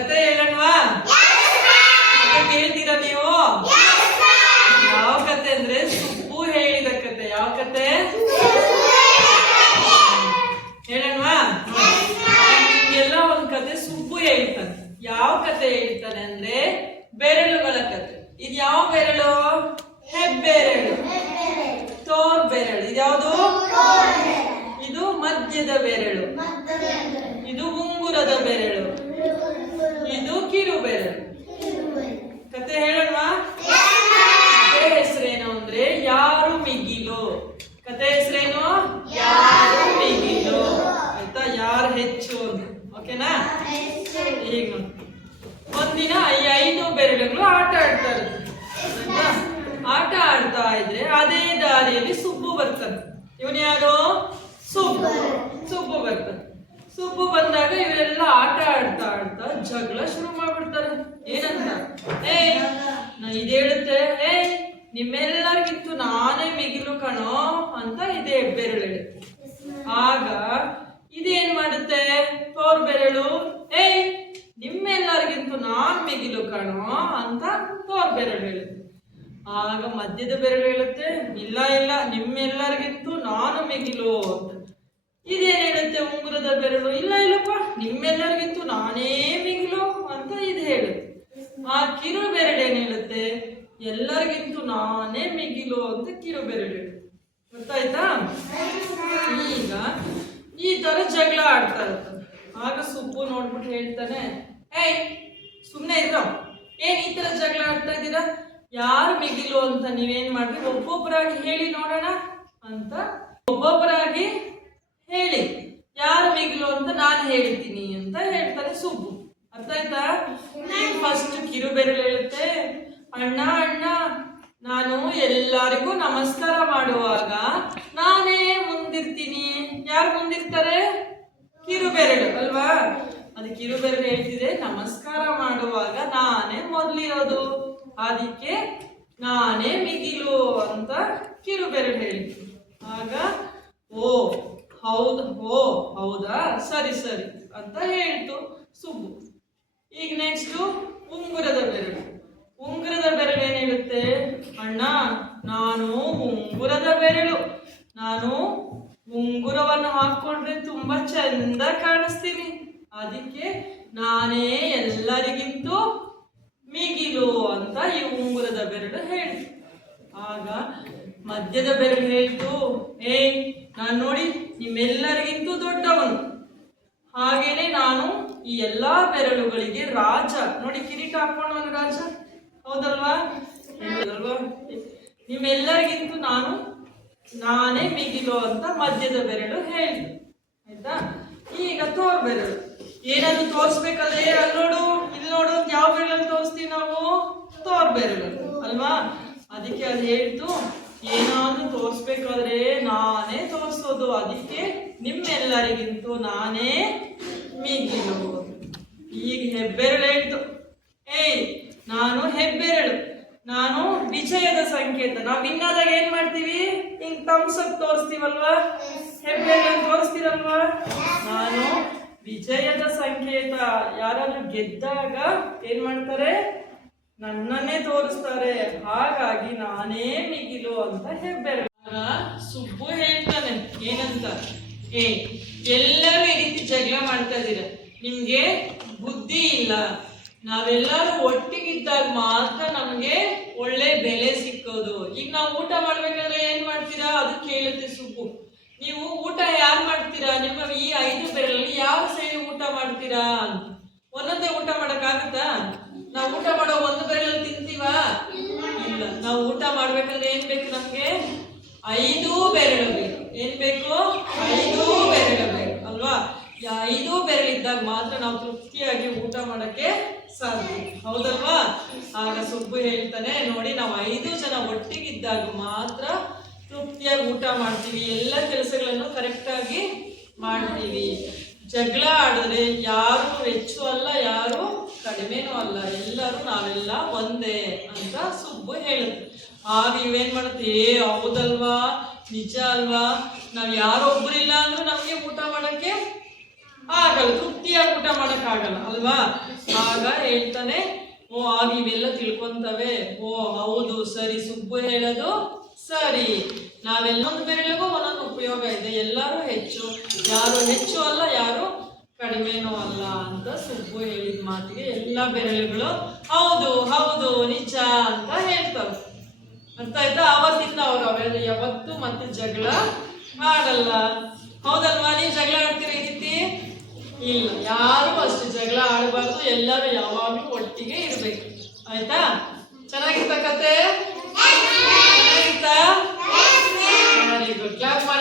ಕತೆ ಹೇಳೋಣವಾ? ಕೇಳ್ತೀರಾ ನೀವು? ಯಾವ ಕತೆ ಅಂದ್ರೆ ಸುಬ್ಬು ಹೇಳಿದ ಕತೆ. ಯಾವ ಕತೆ ಹೇಳೋಣವಾ? ನಿಮ್ಗೆಲ್ಲ ಒಂದ್ ಕತೆ ಸುಬ್ಬು ಹೇಳ್ತಾನೆ. ಯಾವ ಕತೆ ಹೇಳ್ತಾನೆ ಅಂದ್ರೆ ಬೆರಳುಗಳ ಕತೆ. ಇದು ಯಾವ ಬೆರಳು? ಹೆಬ್ಬೆರಳು, ತೋರ್ ಬೆರಳು. ಇದ್ಯಾವುದು? ಇದು ಮಧ್ಯದ ಬೆರಳು, ಇದು ಉಂಗುರದ ಬೆರಳು, ಇದು ಕಿರು ಬೆರಳು. ಕತೆ ಹೇಳೋಣವಾ? ಕತೆ ಹೆಸರೇನು ಅಂದ್ರೆ ಯಾರು ಮಿಗಿಲು. ಕತೆ ಹೆಸರೇನು? ಯಾರು ಮಿಗಿಲು. ಆಯ್ತಾ? ಯಾರು ಹೆಚ್ಚು ಅಂತ. ಓಕೆನಾ? ಈಗ ಒಂದಿನ ಈ 5 ಬೆರಳುಗಳು ಆಟ ಆಡ್ತಾರೆ. ಆಟ ಆಡ್ತಾ ಇದ್ರೆ ಅದೇ ದಾರಿಯಲ್ಲಿ ಸುಬ್ಬು ಬರ್ತಾನೆ. ಇವನು ಯಾರು? ಸುಬ್ಬು ಬರ್ತಾನೆ. ಸುಬ್ಬು ಬಂದಾಗ ಇವರೆಲ್ಲ ಆಟ ಆಡ್ತಾ ಆಡ್ತಾ ಜಗಳ ಶುರು ಮಾಡ್ಬಿಡ್ತಾರೆ. ಏನಂತ? ಇದು ಹೇಳುತ್ತೆ, ನಿಮ್ಮೆಲ್ಲರಿಗಿಂತೂ ನಾನೇ ಮಿಗಿಲು ಕಣೋ ಅಂತ ಇದೇ ಬೆರಳು ಹೇಳುತ್ತೆ. ಆಗ ಇದೇನ್ ಮಾಡುತ್ತೆ? ತೋರ್ ಬೆರಳು, ನಿಮ್ಮೆಲ್ಲರಿಗಿಂತೂ ನಾನ್ ಮಿಗಿಲು ಕಣೋ ಅಂತ ತೋರ್ ಬೆರಳು ಹೇಳುತ್ತೆ. ಆಗ ಮಧ್ಯದ ಬೆರಳು ಹೇಳುತ್ತೆ, ಇಲ್ಲ ಇಲ್ಲ, ನಿಮ್ಮೆಲ್ಲರಿಗಿಂತೂ ನಾನು ಮಿಗಿಲು ಅಂತ. ಇದೇನ್ ಹೇಳುತ್ತೆ? ಉಂಗುರದ ಬೆರಳು, ಇಲ್ಲ ಇಲ್ಲಪ್ಪ, ನಿಮ್ಮೆಲ್ಲರಿಗಿಂತೂ ನಾನೇ ಮಿಗಿಲು ಅಂತ ಇದು ಹೇಳುತ್ತೆ. ಆ ಕಿರು ಬೆರಳು ಏನ್ ಹೇಳುತ್ತೆ? ಎಲ್ಲರಿಗಿಂತೂ ನಾನೇ ಮಿಗಿಲು ಅಂತ ಕಿರು ಬೆರಳು ಹೇಳುತ್ತೆ. ಗೊತ್ತಾಯ್ತಾ? ಈಗ ಈ ತರ ಜಗಳ ಆಡ್ತಾ ಇರ್ತಾನೆ. ಆಗ ಸುಬ್ಬು ನೋಡ್ಬಿಟ್ಟು ಹೇಳ್ತಾನೆ, ಸುಮ್ನೆ ಇರೋ, ಈ ತರ ಜಗಳ ಆಡ್ತಾ ಇದ್ದೀರಾ? ಯಾರು ಮಿಗಿಲು ಅಂತ ನೀವೇನ್ ಮಾಡ್ರಿ, ಒಬ್ಬೊಬ್ಬರಾಗಿ ಹೇಳಿ ನೋಡೋಣ ಅಂತ. ಒಬ್ಬೊಬ್ಬರಾಗಿ ಹೇಳಿ, ಯಾರು ಮಿಗಿಲು ಅಂತ ನಾನು ಹೇಳ್ತೀನಿ ಅಂತ ಹೇಳ್ತಾನೆ ಸುಬ್ಬು. ಅರ್ಥ ಆಯ್ತಾ? ಫಸ್ಟ್ ಕಿರು ಬೆರಳು ಹೇಳುತ್ತೆ, ಅಣ್ಣ ಅಣ್ಣ, ನಾನು ಎಲ್ಲರಿಗೂ ನಮಸ್ಕಾರ ಮಾಡುವಾಗ ನಾನೇ ಮುಂದಿರ್ತೀನಿ. ಯಾರು ಮುಂದಿರ್ತಾರೆ? ಕಿರು ಬೆರಳು ಅಲ್ವಾ? ಅದು ಕಿರು ಬೆರಳು ಹೇಳ್ತಿದೆ, ನಮಸ್ಕಾರ ಮಾಡುವಾಗ ನಾನೇ ಮೊದಲಿರೋದು, ಅದಕ್ಕೆ ನಾನೇ ಮಿಗಿಲು ಅಂತ ಕಿರು ಬೆರಳು ಹೇಳಿತು. ಆಗ ಹೌದಾ, ಸರಿ ಸರಿ ಅಂತ ಹೇಳ್ತು ಸುಬ್ಬು. ಈಗ ನೆಕ್ಸ್ಟ್ ಉಂಗುರದ ಬೆರಳು. ಉಂಗುರದ ಬೆರಳು ಏನ್ ಹೇಳುತ್ತೆ? ಅಣ್ಣ, ನಾನು ಉಂಗುರದ ಬೆರಳು, ನಾನು ಉಂಗುರವನ್ನು ಹಾಕೊಂಡ್ರೆ ತುಂಬಾ ಚಂದ ಕಾಣಿಸ್ತೀನಿ, ಅದಕ್ಕೆ ನಾನೇ ಎಲ್ಲರಿಗಿಂತೂ ಮಿಗಿಲು ಅಂತ ಈ ಉಂಗುರದ ಬೆರಳು ಹೇಳ್ತು. ಆಗ ಮಧ್ಯದ ಬೆರಳು ಹೇಳ್ತು, ನಾನು ನೋಡಿ ನಿಮ್ಮೆಲ್ಲರಿಗಿಂತೂ ದೊಡ್ಡವನು, ಹಾಗೇನೆ ನಾನು ಈ ಎಲ್ಲಾ ಬೆರಳುಗಳಿಗೆ ರಾಜ. ನೋಡಿ ಕಿರೀಟ ಹಾಕೊಂಡವನು ರಾಜ, ಹೌದಲ್ವಾ? ನಿಮ್ಮೆಲ್ಲರಿಗಿಂತೂ ನಾನೇ ಮಿಗಿಲು ಅಂತ ಮಧ್ಯದ ಬೆರಳು ಹೇಳ್ತು. ಆಯ್ತಾ? ಈಗ ತೋರ್ ಬೆರಳು ಏನಾದ್ರು ತೋರಿಸ್ಬೇಕಾದ್ರೆ ಅಲ್ಲಿ ನೋಡು, ಇಲ್ಲಿ ನೋಡು, ಯಾವ ಬೆರಳಲ್ಲಿ ತೋರಿಸ್ತೀವಿ ನಾವು? ತೋರ್ ಬೆರಳು ಅಲ್ವಾ? ಅದಕ್ಕೆ ಅದು ಹೇಳ್ತು, ಏನಾದ್ರೂ ತೋರಿಸ್ಬೇಕಾದ್ರೆ ನಾನೇ ತೋರಿಸೋದು, ಅದಕ್ಕೆ ನಿಮ್ಮೆಲ್ಲರಿಗಿಂತೂ ನಾನೇ ಮಿಗಿಲು. ಈಗ ಹೆಬ್ಬೆರಳು ಹೇಳ್ತು, ನಾನು ಹೆಬ್ಬೆರಳು, ನಾನು ವಿಜಯದ ಸಂಕೇತ. ನಾವು ವಿನ್ನಾದಾಗ ಏನ್ ಮಾಡ್ತೀವಿ? ಹಿಂಗ್ ತಮ್ಸಕ್ ತೋರಿಸ್ತೀವಲ್ವಾ? ಹೆಬ್ಬೆರಳು ತೋರಿಸ್ತೀರಲ್ವಾ? ನಾನು ವಿಜಯದ ಸಂಕೇತ. ಯಾರಾದ್ರೂ ಗೆದ್ದಾಗ ಏನ್ ಮಾಡ್ತಾರೆ? ನನ್ನನ್ನೇ ತೋರಿಸ್ತಾರೆ, ಹಾಗಾಗಿ ನಾನೇ ಮಿಗಿಲು ಅಂತ ಹೆಬ್ಬೆರಳು. ಸುಬ್ಬು ಹೇಳ್ತಾನೆ ಏನಂತ? ಎಲ್ಲರೂ ಈ ರೀತಿ ಜಗಳ ಮಾಡ್ತಾ ಇದ್ದೀರ, ನಿಮ್ಗೆ ಬುದ್ಧಿ ಇಲ್ಲ. ನಾವೆಲ್ಲರೂ ಒಟ್ಟಿಗಿದ್ದಾಗ ಮಾತ್ರ ನಮ್ಗೆ ಒಳ್ಳೆ ಬೆಲೆ ಸಿಕ್ಕೋದು. ಈಗ ನಾವು ಊಟ ಮಾಡ್ಬೇಕಾದ್ರೆ ಏನ್ ಮಾಡ್ತೀರಾ? ಅದು ಕೇಳುತ್ತೆ ಸುಬ್ಬು. ನೀವು ಊಟ ಯಾರು ಮಾಡ್ತೀರಾ? ನಿಮ್ಮ ಈ 5 ಬೆರಳಲ್ಲಿ ಯಾರು ಸೇರಿ ಊಟ ಮಾಡ್ತೀರಾ ಅಂತ. ಒಂದೊಂದೇ ಊಟ ಮಾಡಕ್ಕಾಗುತ್ತಾ? ನಾವು ಊಟ ಮಾಡೋ ಒಂದು ಬೆರಳಲ್ಲಿ ತಿಂತೀವಾ? ಇಲ್ಲ. ನಾವು ಊಟ ಮಾಡ್ಬೇಕಾದ್ರೆ ಏನ್ ಬೇಕು? ನಮ್ಗೆ 5 ಬೆರಳು ಬೇಕು. ಏನ್ ಬೇಕು? 5 ಬೆರಳು ಬೇಕು ಅಲ್ವಾ? 5 ಬೆರಳಿದ್ದಾಗ ಮಾತ್ರ ನಾವು ತೃಪ್ತಿಯಾಗಿ ಊಟ ಮಾಡಕ್ಕೆ ಸಾಧ್ಯ, ಹೌದಲ್ವಾ? ಆಗ ಸುಬ್ಬು ಹೇಳ್ತಾನೆ, ನೋಡಿ, ನಾವು 5 ಜನ ಒಟ್ಟಿಗಿದ್ದಾಗ ಮಾತ್ರ ತೃಪ್ತಿಯಾಗಿ ಊಟ ಮಾಡ್ತೀವಿ, ಎಲ್ಲ ಕೆಲಸಗಳನ್ನು ಕರೆಕ್ಟ್ ಆಗಿ ಮಾಡ್ತೀವಿ. ಜಗಳ ಆಡಿದ್ರೆ ಯಾರು ಹೆಚ್ಚು ಅಲ್ಲ, ಯಾರು ಕಡಿಮೆನೂ ಅಲ್ಲ, ನಾವೆಲ್ಲ ಒಂದೇ ಅಂತ ಸುಬ್ಬು ಹೇಳುತ್ತೆ. ಆಗ ಇವೇನ್ ಮಾಡುತ್ತೆ? ಹೌದಲ್ವಾ, ನಿಜ ಅಲ್ವಾ, ನಾವ್ ಯಾರೊಬ್ಬರಿಲ್ಲ ಅಂದ್ರೂ ನಮ್ಗೆ ಊಟ ಮಾಡಕ್ಕೆ ಆಗಲ್ಲ, ತೃಪ್ತಿ ಫ್ರೀಯಾಗಿ ಊಟ ಮಾಡಕ್ಕಾಗಲ್ಲ ಅಲ್ವಾ. ಆಗ ಹೇಳ್ತಾನೆ, ಓ ಆಗ ಇವೆಲ್ಲ ತಿಳ್ಕೊಂತವೆ. ಓ ಹೌದು ಸರಿ, ಸುಬ್ಬು ಹೇಳೋದು ಸರಿ, ನಾವೆಲ್ಲೊಂದು ಬೆರಳಿಗೂ ಒಂದೊಂದು ಉಪಯೋಗ ಇದೆ, ಎಲ್ಲರೂ ಹೆಚ್ಚು, ಯಾರು ಹೆಚ್ಚು ಅಲ್ಲ ಯಾರು ಕಡಿಮೆನೂ ಅಲ್ಲ ಅಂತ ಸುಬ್ಬು ಹೇಳಿದ ಮಾತಿಗೆ ಎಲ್ಲ ಬೆರಳುಗಳು ಹೌದು ಹೌದು ನಿಜ ಅಂತ ಹೇಳ್ತವೆ. ಅರ್ಥ ಆಯ್ತಾ? ಆವತ್ತಿಂದ ಅವೆಲ್ಲ ಯಾವತ್ತೂ ಮತ್ತೆ ಜಗಳ ಆಡಲ್ಲ. ಹೌದಲ್ವಾ? ನೀವು ಜಗಳ ಆಡ್ತೀರ ಈ ರೀತಿ? ಇಲ್ಲ, ಯಾರು ಅಷ್ಟು ಜಗಳ ಆಡಬಾರ್ದು, ಎಲ್ಲರೂ ಯಾವಾಗಲೂ ಒಟ್ಟಿಗೆ ಇರ್ಬೇಕು. ಆಯ್ತಾ? ಚೆನ್ನಾಗಿತ್ತ ಕತೆ? ಚೆನ್ನಾಗಿತ್ತಾ? Very good. ಕ್ಲಾಪ್ ಮಾಡಿ.